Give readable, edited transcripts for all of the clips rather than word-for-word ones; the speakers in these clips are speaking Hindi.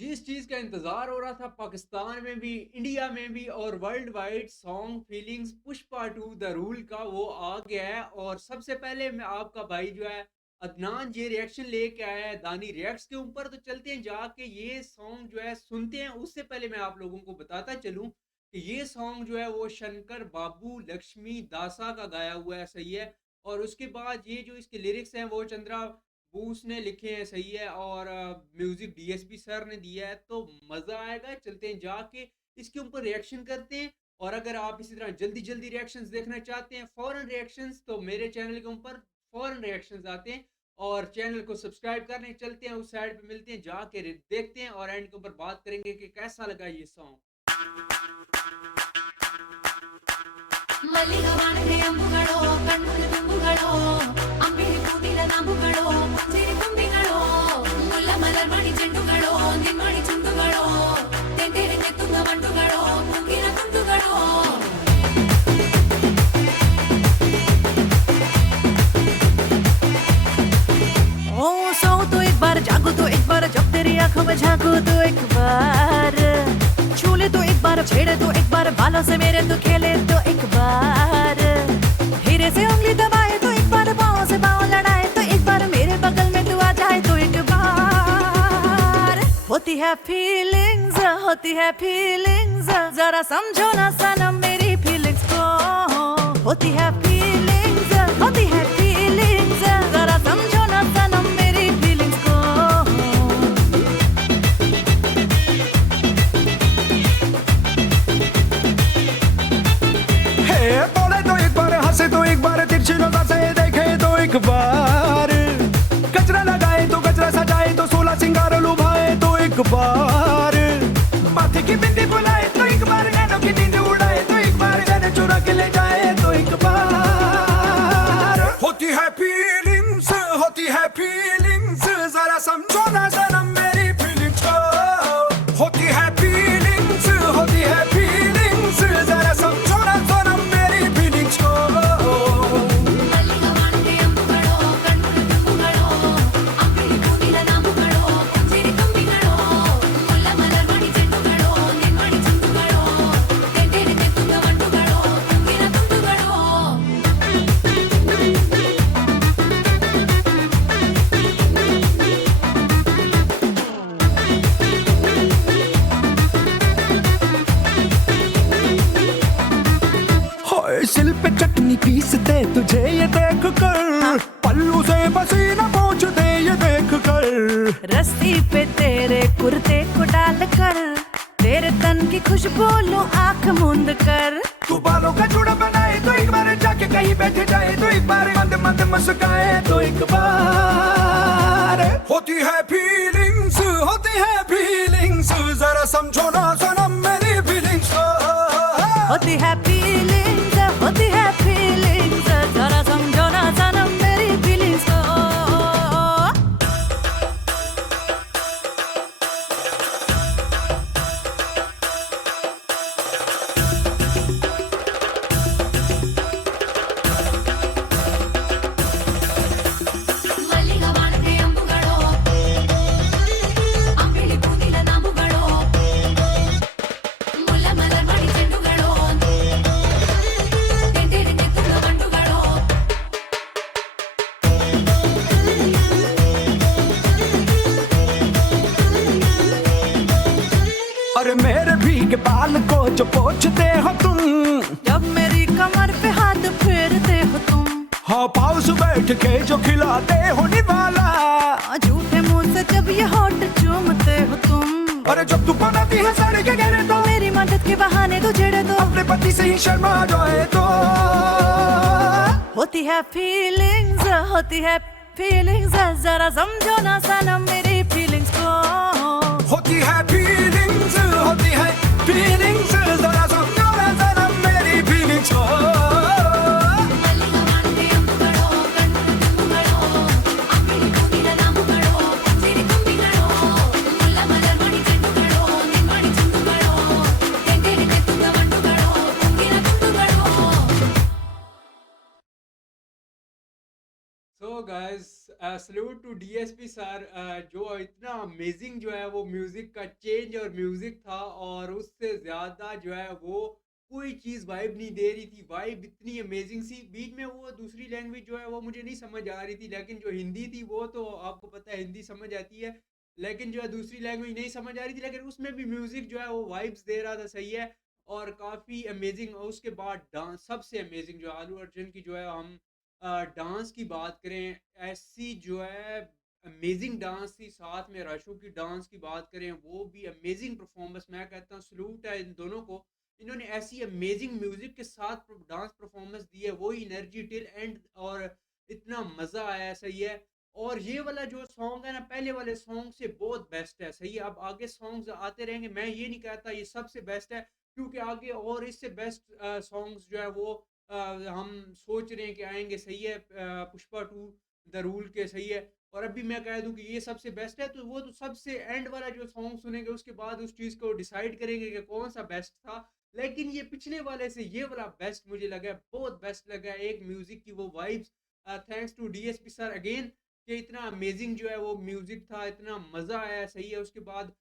जिस चीज़ का इंतज़ार हो रहा था पाकिस्तान में भी, इंडिया में भी और world wide song feelings Pushpa two the rule का वो आ गया है। और सबसे पहले मैं आपका भाई जो है अदनान ये रिएक्शन लेके आया है दानी रिएक्ट्स के ऊपर। तो चलते हैं जाके ये सॉन्ग जो है सुनते हैं। उससे पहले मैं आप लोगों को बताता चलूँ कि ये सॉन्ग जो है वो शंकर बाबू लक्ष्मी दासा का गाया हुआ है, सही है। और उसके बाद ये जो इसके लिरिक्स हैं वो चंद्रा बूस ने लिखे हैं, सही है। और म्यूजिक डीएसपी सर ने दिया है, तो मजा आएगा। चलते हैं जाके इसके ऊपर रिएक्शन करते हैं। और अगर आप इसी तरह जल्दी जल्दी रिएक्शंस देखना चाहते हैं, फौरन रिएक्शंस, तो मेरे चैनल के ऊपर फौरन रिएक्शंस आते हैं। और चैनल को सब्सक्राइब करने चलते हैं, उस साइड पे मिलते हैं, जाके देखते हैं और एंड के ऊपर बात करेंगे कि कैसा लगा ये सॉन्ग। ಮಲ್ಲಿಗ ವಾಣದೆ ಅಂಬುಗಳೋ ಕಣ್ಣುಗಳ ತುಂಬುಗಳೋ ಅಂಬಿಳಿ ಕೂದಿಲ ನಂಬುಗಳೋ ಸಿರಿ ತುಂಬಿಗಳೋ ಮುಲ್ಲ ಮಲರ್ಮಣಿ ಚೆಂಡುಗಳೋ ನಿನ್ಮಣಿ ಚುಂಡುಗಳೋ ತೆಂಟೆರೆ ತುಂಗ ಮಂಟುಗಳೋ ಮುಗಿನ ತುಂಡುಗಳೋ ओ सो तो एक बार जागो तो एक बार जब तेरी आंखों में झांको तो एक बार छू ले तो एक बार छेड़े तो एक बार बालों से मेरे तो खेले तो एक बार धीरे से उंगली दबाए तो एक बार पाँव से पाँव लड़ाए तो एक बार मेरे बगल में तू आ जाए तो एक बार होती है फीलिंग्स जरा समझो ना सनम मेरी फीलिंग्स को होती है फीलिंग्स जरा समझो ना सनम मेरी फीलिंग्स को बोले तो एक बार हंसे तो एक बार तिरछी नजर से देखे तो एक बार कचरा लगाए तो कचरा सजाए तो 16 सिंगार लुभाए तो एक बार माथे की बिंदी बुलाए तो एक बार नैनों की नींद उड़ाए तो एक बार गहने चुरा के ले जाए तो एक बार होती है फीलिंग्स जरा समझो ना सनम मेरी फीलिंग्स को होती है फीलिंग्स जरा समझो ना सनम मेरी फीलिंग्स को ಮಲ್ಲಿಗ ವಾಣದೆ ಅಂಬುಗಳೋ ಕಣ್ಣುಗಳ ತುಂಬುಗಳೋ ಅಂಬಿಳಿ ಕೂದಿಲ ನಂಬುಗಳೋ ಸಿರಿ ತುಂಬಿಗಳೋ ಮುಲ್ಲ ಮಲರ್ಮಣಿ ಚೆಂಡುಗಳೋ ನಿನ್ಮಣಿ ಚುಂಡುಗಳೋ ತೆಂಟೆರೆ ತುಂಗ ಮಂಟುಗಳೋ ಮುಗಿನ ತುಂಡುಗಳೋ सिल पे चटनी पीसते तुझे ये देख कर पल्लू से पसीना पोंछते ये देख कर रस्सी पे तेरे कुर्ते को डाल कर तेरे तन की खुशबू लूं आंख मूंद कर तू बालों का जुड़ा बनाए तो एक बार जाके कहीं बैठ जाए तो एक बार मंद मुस्काए तो एक बार होती है फीलिंग्स जरा समझो ना सनम मेरी फीलिंग्स होती है फीलिंग्स जरा समझो ना सनम मेरी फीलिंग्स को ಮಲ್ಲಿಗ ವಾಣದೆ ಅಂಬುಗಳೋ ಅಂಬಿಳಿ ಕೂದಿಲ ನಂಬುಗಳೋ ಮುಲ್ಲ ಮಲರ್ಮಣಿ ಚೆಂಡುಗಳೋ ತೆಂಟೆರೆ ತುಂಗ ಮಂಟುಗಳೋ अरे मेरे भीगे बाल को जो पोंछते हो तुम जब मेरी कमर पे हाथ फेरते हो तुम हाँ पाउस बैठ के जो खिलाते हो निवाला झूठे मुंह से जब ये होठ चूमते हो तुम अरे जब तू बनाती है साड़ी के घेरे तो मेरी मदद के बहाने तू छेड़े तो अपने पति से ही शर्मा जाए तो होती है फीलिंग्स जरा समझो ना सनम मेरी फीलिंग्स को होती है फीलिंग्स जरा समझो ना सनम मेरी फीलिंग्स को ಮಲ್ಲಿಗ ವಾಣದೆ ಅಂಬುಗಳೋ ಕಣ್ಣುಗಳ ತುಂಬುಗಳೋ ಅಂಬಿಳಿ ಕೂದಿಲ ನಂಬುಗಳೋ ಸಿರಿ ತುಂಬಿಗಳೋ ಮುಲ್ಲ ಮಲರ್ಮಣಿ ಚೆಂಡುಗಳೋ ನಿನ್ಮಣಿ ಚುಂಡುಗಳೋ ತೆಂಟೆರೆ ತುಂಗ ಮಂಟುಗಳೋ ಮುಗಿನ ತುಂಡುಗಳೋ so guys, salute to DSP sir, जो इतना अमेजिंग जो है वो म्यूजिक का चेंज और म्यूजिक था, और उससे ज्यादा जो है वो कोई चीज वाइब नहीं दे रही थी। वाइब इतनी अमेजिंग सी, बीच में वो दूसरी लैंग्वेज जो है वो मुझे नहीं समझ आ रही थी, लेकिन जो हिंदी थी वो तो आपको पता है हिंदी समझ आती है, लेकिन जो है दूसरी लैंग्वेज नहीं समझ आ रही थी, लेकिन उसमें भी म्यूजिक जो है वो वाइब्स दे रहा था, सही है। और काफी अमेजिंग। और उसके बाद डांस सबसे अमेजिंग जो है आलू अर्जुन की जो है, हम डांस की बात करें, ऐसी जो है अमेजिंग डांस थी। साथ में राशु की डांस की बात करें, वो भी अमेजिंग परफॉर्मेंस। मैं कहता हूँ सलूट है इन दोनों को, इन्होंने ऐसी अमेजिंग म्यूजिक के साथ डांस परफॉर्मेंस दी है, वही एनर्जी टिल एंड, और इतना मजा आया, सही है। और ये वाला जो सॉन्ग है ना, पहले वाले सॉन्ग से बहुत बेस्ट है, सही है। अब आगे सॉन्ग्स आते रहेंगे, मैं ये नहीं कहता ये सबसे बेस्ट है, क्योंकि आगे और इससे बेस्ट सॉन्ग्स जो है वो हम सोच रहे हैं कि आएंगे, सही है। पुष्पा टू द रूल के, सही है। और अभी मैं कह दूं कि ये सबसे बेस्ट है, तो वो तो सबसे एंड वाला जो सॉन्ग सुनेंगे उसके बाद उस चीज़ को डिसाइड करेंगे कि कौन सा बेस्ट था। लेकिन ये पिछले वाले से ये वाला बेस्ट मुझे लगा है, बहुत बेस्ट लगा है। एक म्यूजिक की वो vibes, thanks to DSP sir again, कि इतना अमेजिंग जो है वो म्यूजिक था, इतना मज़ा आया, सही है। उसके बाद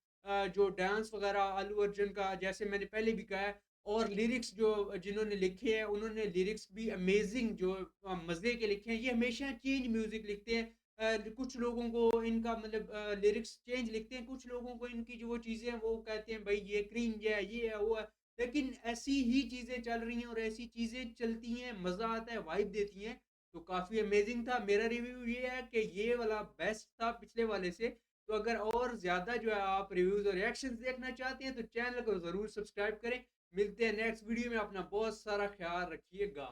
जो डांस वगैरह अल्लू अर्जुन का, जैसे मैंने पहले भी कहा है, और लिरिक्स जो जिन्होंने लिखे हैं उन्होंने लिरिक्स भी अमेजिंग जो मज़े के लिखे हैं। ये हमेशा चेंज म्यूजिक लिखते हैं। कुछ लोगों को इनका मतलब लिरिक्स चेंज लिखते हैं, कुछ लोगों को इनकी जो वो चीज़ें हैं वो कहते हैं भाई ये क्रिंज है, ये है, वो है। लेकिन ऐसी ही चीज़ें चल रही हैं और ऐसी चीज़ें चलती हैं, मज़ा आता है, वाइब देती हैं। तो काफ़ी अमेजिंग था। मेरा रिव्यू ये है कि ये वाला बेस्ट था पिछले वाले से। तो अगर और ज़्यादा जो है आप रिव्यूज़ और रिएक्शंस देखना चाहते हैं तो चैनल को ज़रूर सब्सक्राइब करें। मिलते हैं नेक्स्ट वीडियो में, अपना बहुत सारा ख्याल रखिएगा।